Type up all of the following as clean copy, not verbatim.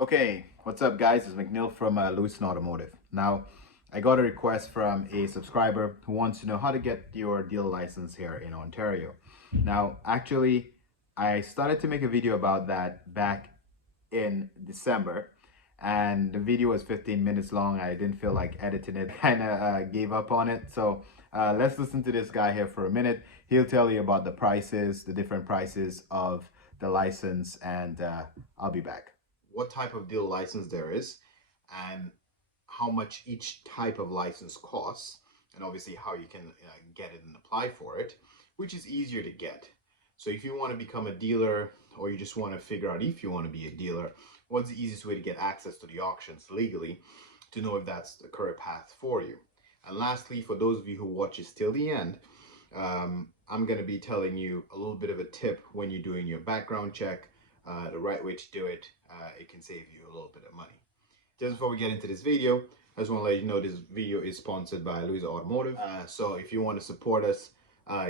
Okay, what's up guys? It's McNeil from Louison Automotive. Now, I got a request from a subscriber who wants to know how to get your dealer license here in Ontario. Now, actually, I started to make a video about that back in December, and the video was 15 minutes long. I didn't feel like editing it, kind of gave up on it. So let's listen to this guy here for a minute. He'll tell you about the prices, the different prices of the license, and I'll be back. What type of dealer license there is, and how much each type of license costs, and obviously how you can get it and apply for it, which is easier to get. So if you want to become a dealer, or you just want to figure out if you want to be a dealer, what's the easiest way to get access to the auctions legally to know if that's the correct path for you. And lastly, for those of you who watch this till the end, I'm going to be telling you a little bit of a tip when you're doing your background check, the right way to do it. It can save you a little bit of money. Just before we get into this video, I just want to let you know this video is sponsored by Louison Automotive. So if you want to support us,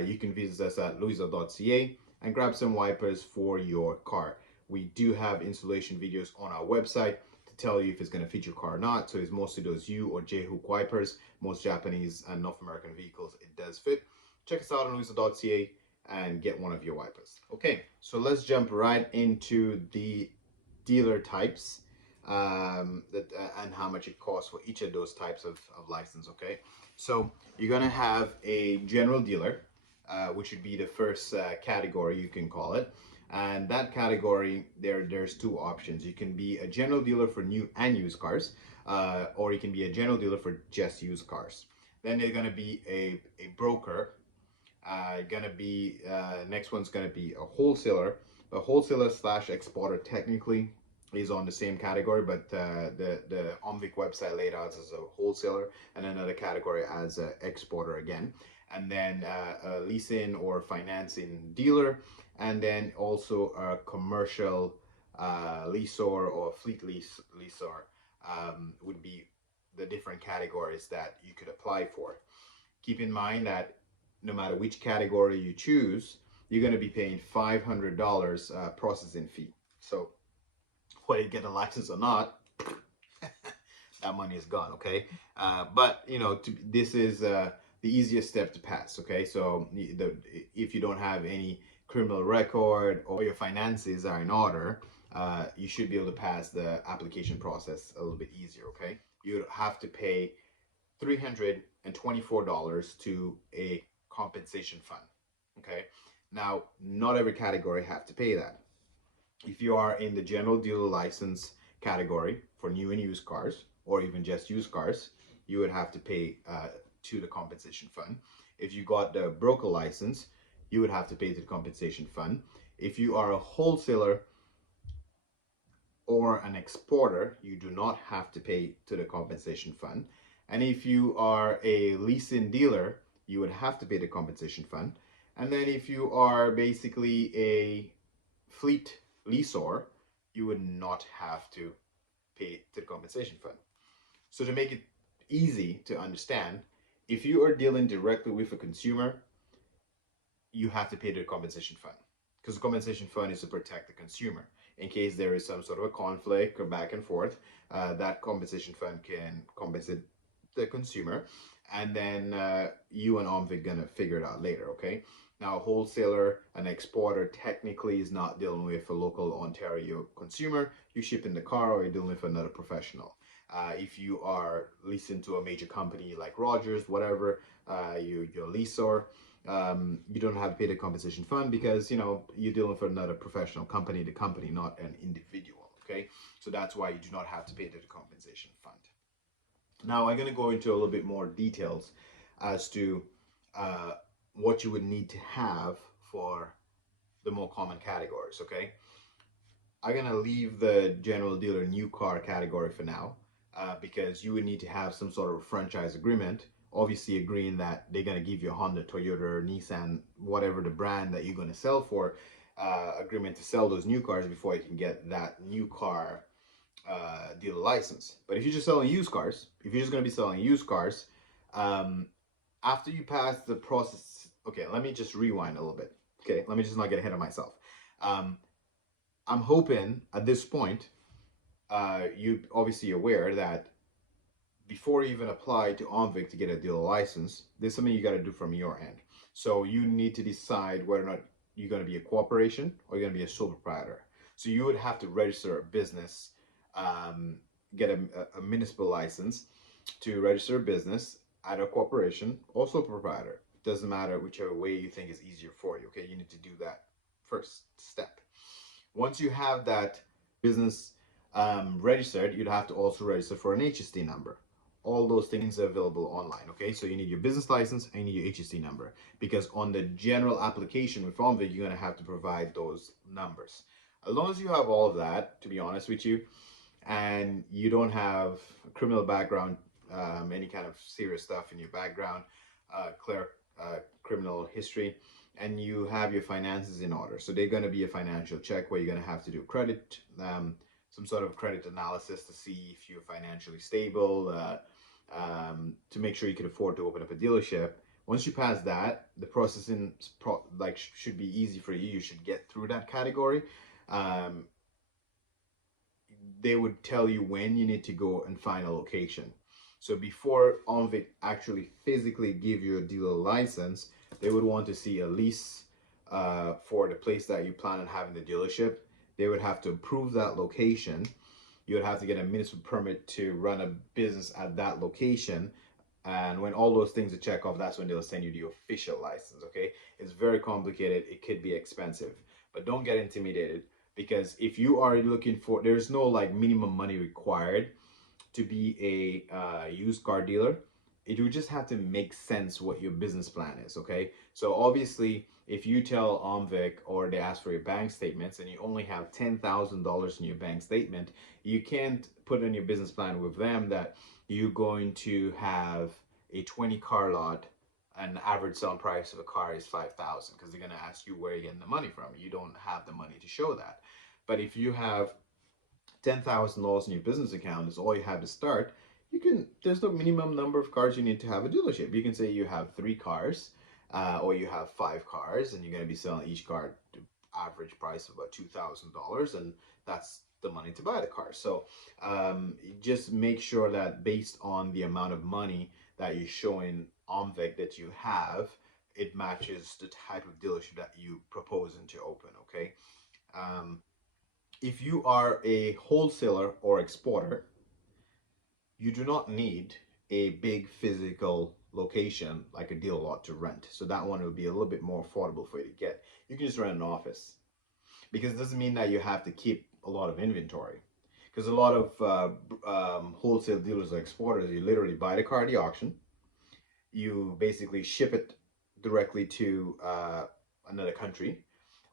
you can visit us at louison.ca and grab some wipers for your car. We do have installation videos on our website to tell you if it's going to fit your car or not. So it's mostly those U or J hook wipers. Most Japanese and North American vehicles, it does fit. Check us out on louison.ca and get one of your wipers. Okay, so let's jump right into the dealer types and how much it costs for each of those types of license. Okay, so you're gonna have a general dealer, which would be the first category, you can call it. And that category, there's two options. You can be a general dealer for new and used cars, or you can be a general dealer for just used cars. Then there's gonna be a broker. Next one's gonna be a wholesaler. A wholesaler slash exporter technically is on the same category, but the Omvic website laid out as a wholesaler, and another category as an exporter again. And then a leasing or financing dealer, and then also a commercial leaseor or fleet leaseor would be the different categories that you could apply for. Keep in mind that no matter which category you choose, you're going to be paying $500 processing fee. So whether you get a license or not, that money is gone. Okay, but you know, this is the easiest step to pass. Okay, so if you don't have any criminal record or your finances are in order, you should be able to pass the application process a little bit easier. Okay, you have to pay $324 to a compensation fund. Okay, now not every category have to pay that. If you are in the general dealer license category for new and used cars, or even just used cars, you would have to pay to the compensation fund. If you got the broker license, you would have to pay to the compensation fund. If you are a wholesaler or an exporter, you do not have to pay to the compensation fund. And if you are a leasing dealer, you would have to pay the compensation fund. And then if you are basically a fleet leaseor, you would not have to pay to the compensation fund. So to make it easy to understand, if you are dealing directly with a consumer, you have to pay to the compensation fund, because the compensation fund is to protect the consumer in case there is some sort of a conflict or back and forth. That compensation fund can compensate the consumer, and then you and Omvic gonna figure it out later. Okay, now a wholesaler, an exporter technically is not dealing with a local Ontario consumer. You ship in the car, or you're dealing with another professional. If you are leasing to a major company like Rogers, whatever, you're a leaseor, you don't have to pay the compensation fund, because you know you're dealing with another professional company, the company, not an individual. Okay, so that's why you do not have to pay to the compensation fund. Now I'm going to go into a little bit more details as to what you would need to have for the more common categories. Okay, I'm going to leave the general dealer new car category for now, because you would need to have some sort of franchise agreement, obviously agreeing that they're going to give you a Honda, Toyota, Nissan, whatever the brand that you're going to sell for, agreement to sell those new cars before you can get that new car dealer license. But if you're just selling used cars, if you're just going to be selling used cars, after you pass the process, okay, let me just rewind a little bit. Okay, let me just not get ahead of myself. I'm hoping at this point you obviously aware that before you even apply to Omvic to get a dealer license, there's something you got to do from your end. So you need to decide whether or not you're going to be a corporation or you're going to be a sole proprietor. So you would have to register a business, um, get a municipal license to register a business, either a corporation or sole proprietor. Doesn't matter, whichever way you think is easier for you. Okay, you need to do that first step. Once you have that business registered, you'd have to also register for an HST number. All those things are available online. Okay, so you need your business license and you need your HST number, because on the general application with Omvic, you're going to have to provide those numbers. As long as you have all of that, to be honest with you, and you don't have a criminal background, any kind of serious stuff in your background, clear criminal history, and you have your finances in order. So they're going to be a financial check where you're going to have to do credit, some sort of credit analysis to see if you're financially stable, to make sure you can afford to open up a dealership. Once you pass that, the processing should be easy for you. You should get through that category. They would tell you when you need to go and find a location. So before Omvic actually physically give you a dealer license, they would want to see a lease for the place that you plan on having the dealership. They would have to approve that location. You would have to get a municipal permit to run a business at that location. And when all those things are checked off, that's when they'll send you the official license. Okay, it's very complicated. It could be expensive, but don't get intimidated, because if you are looking for, there's no like minimum money required to be a used car dealer. It would just have to make sense what your business plan is. Okay, so obviously if you tell Omvic or they ask for your bank statements and you only have $10,000 in your bank statement, you can't put in your business plan with them that you're going to have a 20 car lot and the average selling price of a car is 5,000, because they're going to ask you where you're getting the money from. You don't have the money to show that. But if you have $10,000 in your business account is all you have to start, you can, there's no minimum number of cars you need to have a dealership. You can say you have 3 cars, or you have 5 cars, and you're going to be selling each car to average price of about $2,000, and that's the money to buy the car. So just make sure that based on the amount of money that you're showing Omvic that you have, it matches the type of dealership that you proposing to open. Okay. If you are a wholesaler or exporter, you do not need a big physical location like a dealer lot to rent. So that one will be a little bit more affordable for you to get. You can just rent an office, because it doesn't mean that you have to keep a lot of inventory. Because a lot of wholesale dealers or exporters, you literally buy the car at the auction, you basically ship it directly to another country,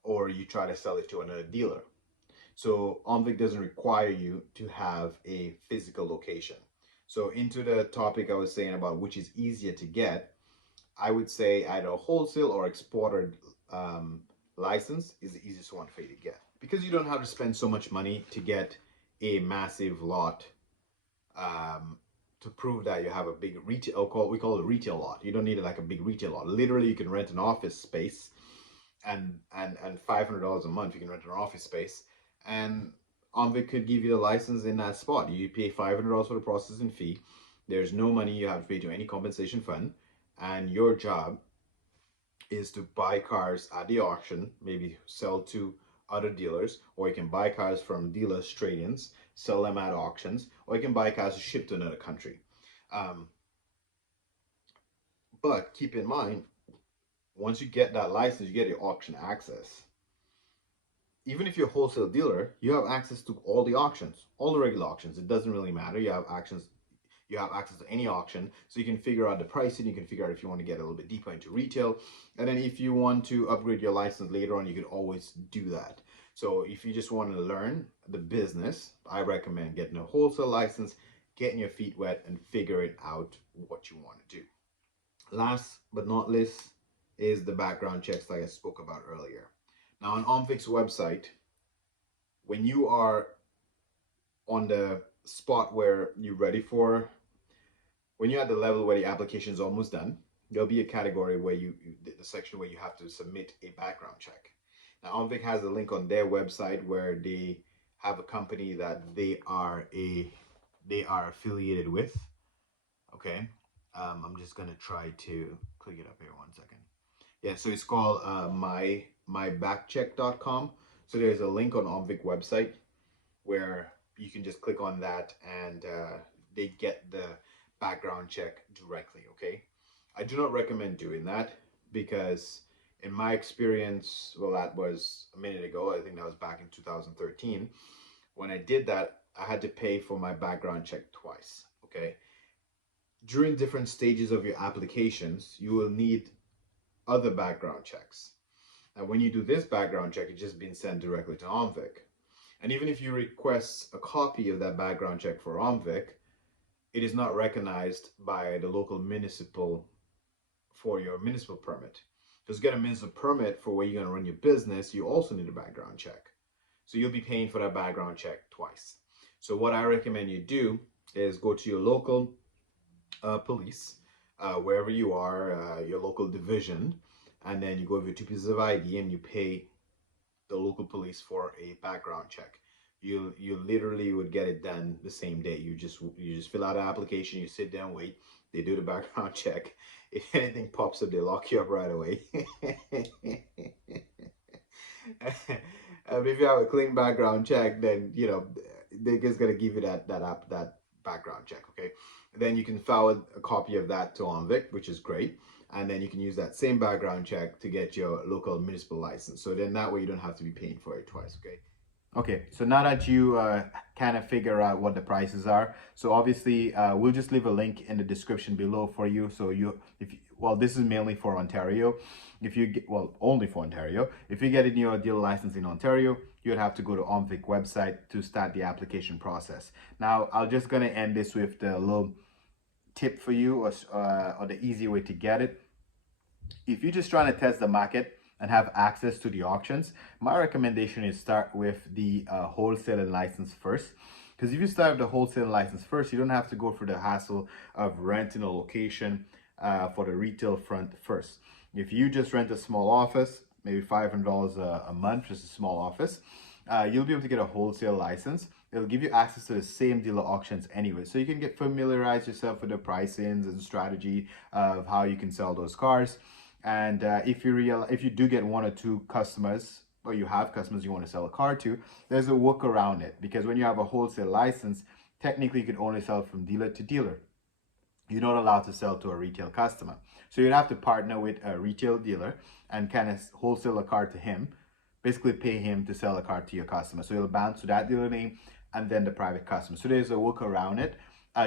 or you try to sell it to another dealer. So Omvic doesn't require you to have a physical location. So into the topic I was saying about which is easier to get, I would say either a wholesale or exporter license is the easiest one for you to get, because you don't have to spend so much money to get a massive lot to prove that you have a big retail, we call it a retail lot. You don't need like a big retail lot. Literally, you can rent an office space, and $500 a month you can rent an office space, and Omvic could give you the license in that spot. You pay $500 for the processing fee. There's no money you have to pay to any compensation fund, and your job is to buy cars at the auction, maybe sell to other dealers, or you can buy cars from dealers, trade-ins, sell them at auctions, or you can buy cars to ship to another country. But keep in mind, once you get that license, you get your auction access. Even if you're a wholesale dealer, you have access to all the auctions, all the regular auctions. It doesn't really matter. You have access to any auction, so you can figure out the pricing. You can figure out if you want to get a little bit deeper into retail, and then if you want to upgrade your license later on, you can always do that. So if you just want to learn the business, I recommend getting a wholesale license, getting your feet wet, and figuring out what you want to do. Last but not least is the background checks like I spoke about earlier. Now on Omvic's website, when you are on the spot where you're ready for, when you're at the level where the application is almost done, there'll be a category where the section where you have to submit a background check. Now Omvic has a link on their website where they have a company that they are affiliated with. Okay, I'm just gonna try to click it up here 1 second. Yeah, so it's called mybackcheck.com. So there's a link on Omvic website where you can just click on that, and they get the background check directly. Okay, I do not recommend doing that because in my experience, well, that was a minute ago, I think that was back in 2013. When I did that, I had to pay for my background check twice. Okay, during different stages of your applications, you will need other background checks. And when you do this background check, it's just being sent directly to Omvic. And even if you request a copy of that background check for Omvic, it is not recognized by the local municipal for your municipal permit. Because to get a municipal permit for where you're going to run your business, you also need a background check. So you'll be paying for that background check twice. So what I recommend you do is go to your local police, wherever you are, your local division, and then you go with your 2 pieces of ID and you pay the local police for a background check. You literally would get it done the same day. You just fill out an application, you sit down, wait, they do the background check. If anything pops up, they lock you up right away. If you have a clean background check, then they're just gonna give you that background check. Okay, then you can forward a copy of that to Omvic, which is great, and then you can use that same background check to get your local municipal license. So then that way you don't have to be paying for it twice. Okay, so now that you kind of figure out what the prices are, so obviously we'll just leave a link in the description below for you. So this is mainly for Ontario. Only for Ontario. If you get your dealer license in Ontario, you'd have to go to Omvic website to start the application process. Now, I'm just gonna end this with the little tip for you, or the easy way to get it. If you're just trying to test the market and have access to the auctions, my recommendation is start with the wholesaling license first. Because if you start with the wholesaling license first, you don't have to go through the hassle of renting a location for the retail front first. If you just rent a small office, maybe $500 a month, just a small office, you'll be able to get a wholesale license. It'll give you access to the same dealer auctions anyway. So you can familiarize yourself with the pricings and strategy of how you can sell those cars. And if you do get 1 or 2 customers, or you have customers you want to sell a car to, there's a work around it. Because when you have a wholesale license, technically you can only sell from dealer to dealer. You're not allowed to sell to a retail customer. So you'd have to partner with a retail dealer and kind of wholesale a car to him, basically pay him to sell a car to your customer. So it'll bounce to that dealer name and then the private customer. So there's a work around it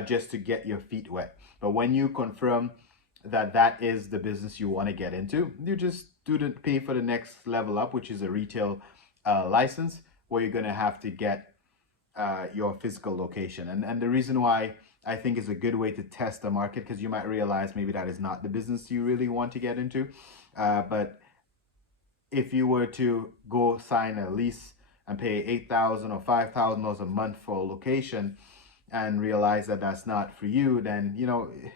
just to get your feet wet. But when you confirm that is the business you want to get into, you just pay for the next level up, which is a retail license, where you're going to have to get your physical location. And the reason why I think is a good way to test the market, because you might realize maybe that is not the business you really want to get into. But if you were to go sign a lease and pay $8,000 or $5,000 a month for a location and realize that that's not for you, then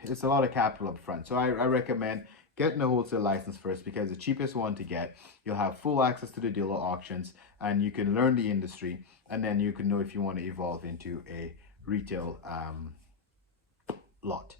it's a lot of capital up front. So I recommend getting a wholesale license first, because the cheapest one to get. You'll have full access to the dealer auctions and you can learn the industry, and then you can know if you want to evolve into a retail lot.